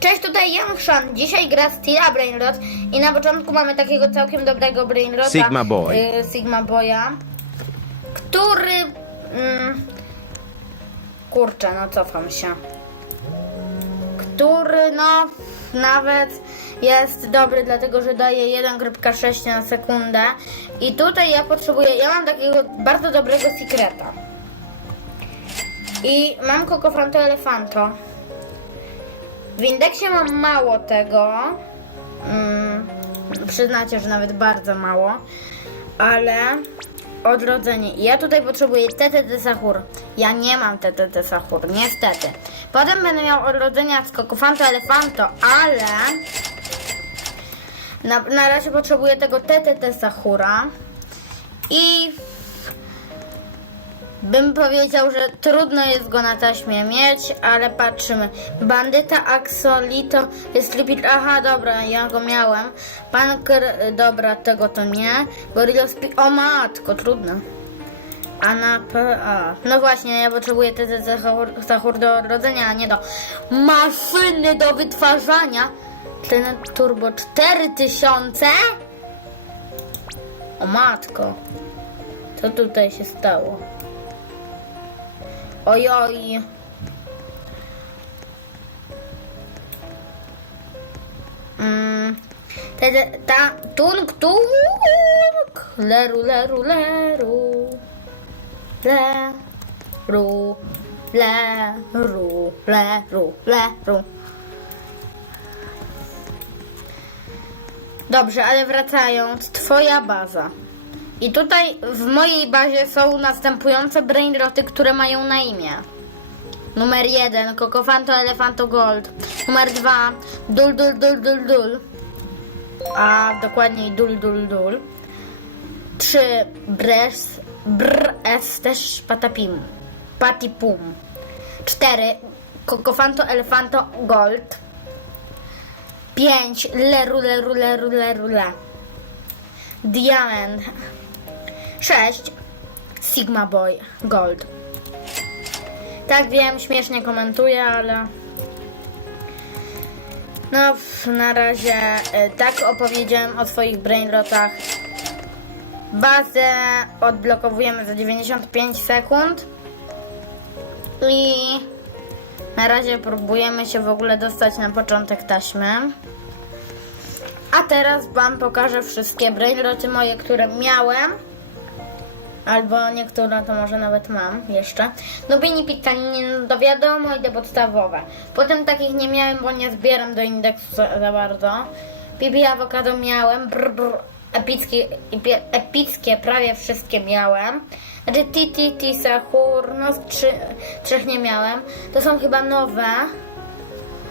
Cześć, tutaj Youngshon. Dzisiaj gra Stila Brainrot i na początku mamy takiego całkiem dobrego Brainrota. Sigma Boy. y, Sigma Boya, który... Mm, kurczę, no cofam się. Który, no, nawet jest dobry, dlatego że daje 1.6 na sekundę. I tutaj ja potrzebuję, ja mam takiego bardzo dobrego sekreta. I mam Kokofranto Elefanto. W indeksie mam mało tego. Mm, przyznacie, że nawet bardzo mało. Ale odrodzenie. Ja tutaj potrzebuję TTT Sahur. Ja nie mam TTT Sahur, niestety. Potem będę miał odrodzenia z Kokofanto Elefanto, ale na, na razie potrzebuję tego TTT Sahura. I bym powiedział, że trudno jest go na taśmie mieć, ale patrzymy. Bandyta Axolito jest Lipit. Aha, dobra, ja go miałem. Panker, dobra, tego to nie. Gorilla Spi... O matko, trudno. A na P... A. No właśnie, ja potrzebuję zachór, zachór do odrodzenia, a nie do maszyny do wytwarzania. Ten turbo 4000? O matko. Co tutaj się stało? Ojoj. Mm. Te, te, ta, tung, tung. Leru, leru, leru. Leru. Leru, leru, leru. Dobrze, ale wracając, twoja baza. I tutaj w mojej bazie są następujące brainroty, które mają na imię. Numer 1 Kokofanto Elefanto Gold. Numer 2 Dul Dul Dul Dul Dul. A dokładniej Dul Dul Dul. 3 Bres Br S też Patapim. Patipum. 4 Kokofanto Elefanto Gold. 5 Leru Leru Leru Leru Le. Diament. 6. Sigma Boy Gold. Tak wiem, śmiesznie komentuję, ale. No, na razie e, tak opowiedziałem o swoich brainrotach. Bazę odblokowujemy za 95 sekund. I na razie próbujemy się w ogóle dostać na początek taśmy. A teraz Wam pokażę wszystkie brainroty moje, które miałem. Albo niektóre to może nawet mam jeszcze. No Bini Pizzanin, no to wiadomo i te podstawowe. Potem takich nie miałem, bo nie zbieram do indeksu za, za bardzo. Bibi Awokado miałem. Brr, brr, epickie, epickie prawie wszystkie miałem. Znaczy Titi, Ti, Sahur, no trzy, trzech nie miałem. To są chyba nowe.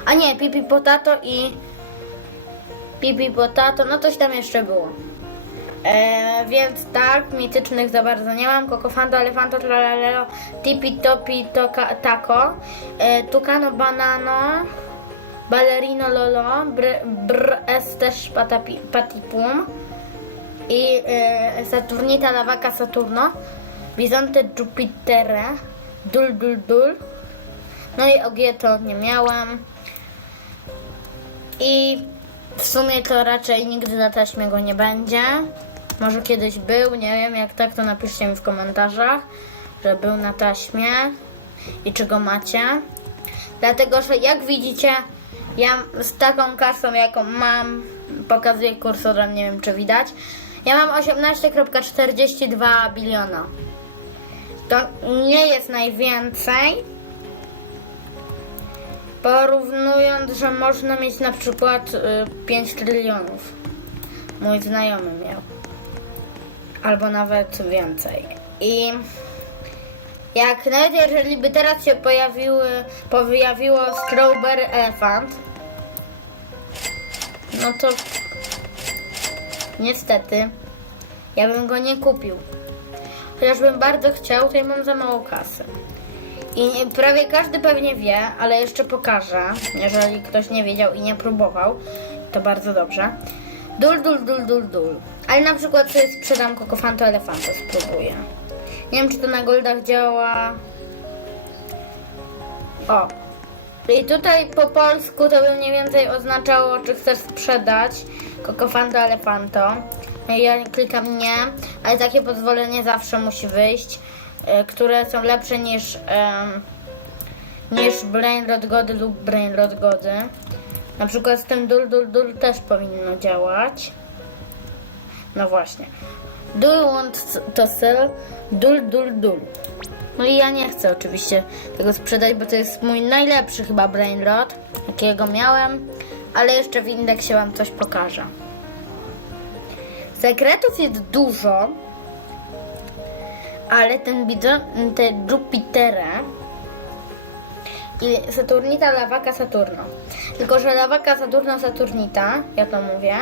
A nie, Pipi Potato i Pipi Potato, no coś tam jeszcze było. E, więc tak, mitycznych za bardzo nie mam. Kokofando, Elefanto, Tralalelo, Tipi, Topi, toka, e, Tucano, Banano, Ballerino, Lolo, Br, br S też Patipum i e, Saturnita, Lawaka, Saturno, Bizonte, Jupitere, Dul, Dul, Dul. No i OG to nie miałam. I w sumie to raczej nigdy na taśmie go nie będzie. Może kiedyś był, nie wiem, jak tak to napiszcie mi w komentarzach, że był na taśmie i czy go macie. Dlatego, że jak widzicie, ja z taką kasą, jaką mam, pokazuję kursorem, nie wiem czy widać, ja mam 18,42 biliona. To nie jest najwięcej, Porównując, że można mieć na przykład y, 5 trylionów. Mój znajomy miał. Albo nawet więcej. I jak nawet jeżeli by teraz się pojawiły, pojawiło Strawberry Elephant, no to niestety ja bym go nie kupił. Chociażbym bardzo chciał, to ja mam za mało kasy. I prawie każdy pewnie wie, ale jeszcze pokażę, jeżeli ktoś nie wiedział i nie próbował, to bardzo dobrze. Dul, dul, dul, dul, dul. Ale na przykład sobie sprzedam Kokofanto Elefanto, spróbuję. Nie wiem, czy to na goldach działa. O, I tutaj po polsku to by mniej więcej oznaczało, czy chcesz sprzedać Kokofanto Elefanto. No Ja klikam nie, ale takie pozwolenie zawsze musi wyjść, e, które są lepsze niż, niż Brainrot Gody lub Brainrot Gody. Na przykład z tym dul dul dul też powinno działać. No właśnie. Do want to sell? Dul dul dul. No i ja nie chcę oczywiście tego sprzedać, bo to jest mój najlepszy chyba brainrot, jakiego miałem, ale jeszcze w indeksie wam coś pokażę. Sekretów jest dużo, ale ten bidon, te Jupitera i Saturnita, Lawaka, Saturno. Tylko, że Lawaka, Saturno, Saturnita, ja to mówię,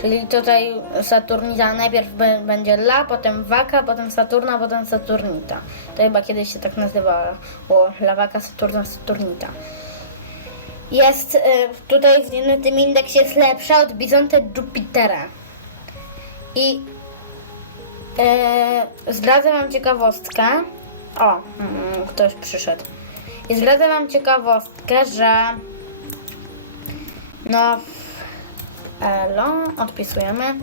Czyli tutaj Saturnita najpierw będzie La, potem Waka, potem Saturna, potem Saturnita. To chyba kiedyś się tak nazywała. O, Lawaka, Saturna, Saturnita. Jest y, tutaj w tym indeksie jest lepsza od Bizonte Jupitera. I y, zdradzę wam ciekawostkę. O, mm, ktoś przyszedł. I zdradzę wam ciekawostkę, że no Elo, odpisujemy,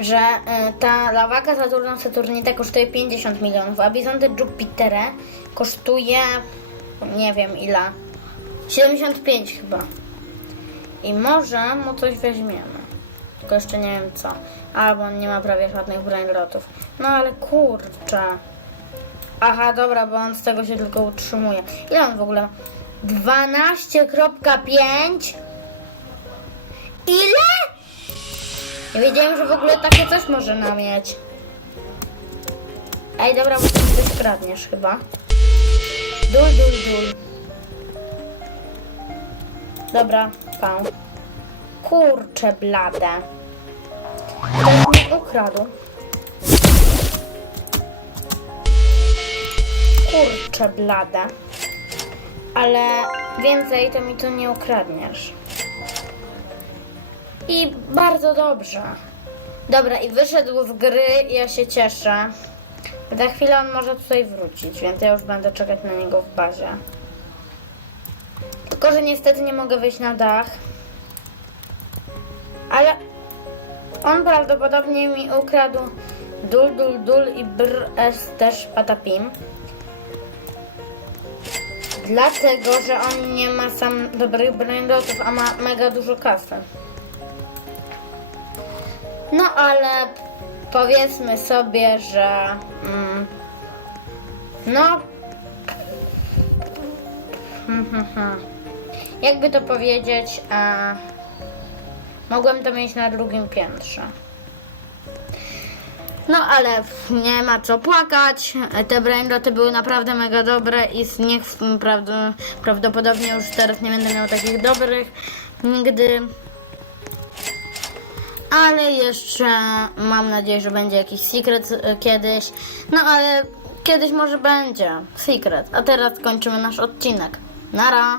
że y, ta lawaka Saturna Saturnita kosztuje 50 milionów, a Bizonte Jupiter kosztuje nie wiem ile, 75 chyba. I może mu coś weźmiemy. Tylko jeszcze nie wiem co. Albo on nie ma prawie żadnych brainrotów. No ale kurczę. Aha, dobra, bo on z tego się tylko utrzymuje. Ile on w ogóle ma? 12.5 Ile? Nie wiedziałem, że w ogóle takie coś może nam mieć. Ej, dobra, bo ty mi coś kradniesz chyba. Dul, dul, dul. Dobra, pał. Kurcze blade. Ktoś mi ukradł. Kurcze blade. Ale więcej to mi tu nie ukradniesz. I bardzo dobrze. Dobra, i wyszedł z gry ja się cieszę. Za chwilę on może tutaj wrócić, więc ja już będę czekać na niego w bazie. Tylko, że niestety nie mogę wyjść na dach. Ale on prawdopodobnie mi ukradł dul, dul, dul i brr es też patapim. Dlatego, że on nie ma sam dobrych brainrotów, a ma mega dużo kasy. No ale powiedzmy sobie, że mm, no jakby to powiedzieć, mogłem to mieć na drugim piętrze. No ale nie ma co płakać. Te brainroty były naprawdę mega dobre i z nich mm, prawd- prawdopodobnie już teraz nie będę miał takich dobrych nigdy. Ale jeszcze mam nadzieję, że będzie jakiś secret e, kiedyś. No ale kiedyś może będzie secret. A teraz kończymy nasz odcinek. Nara!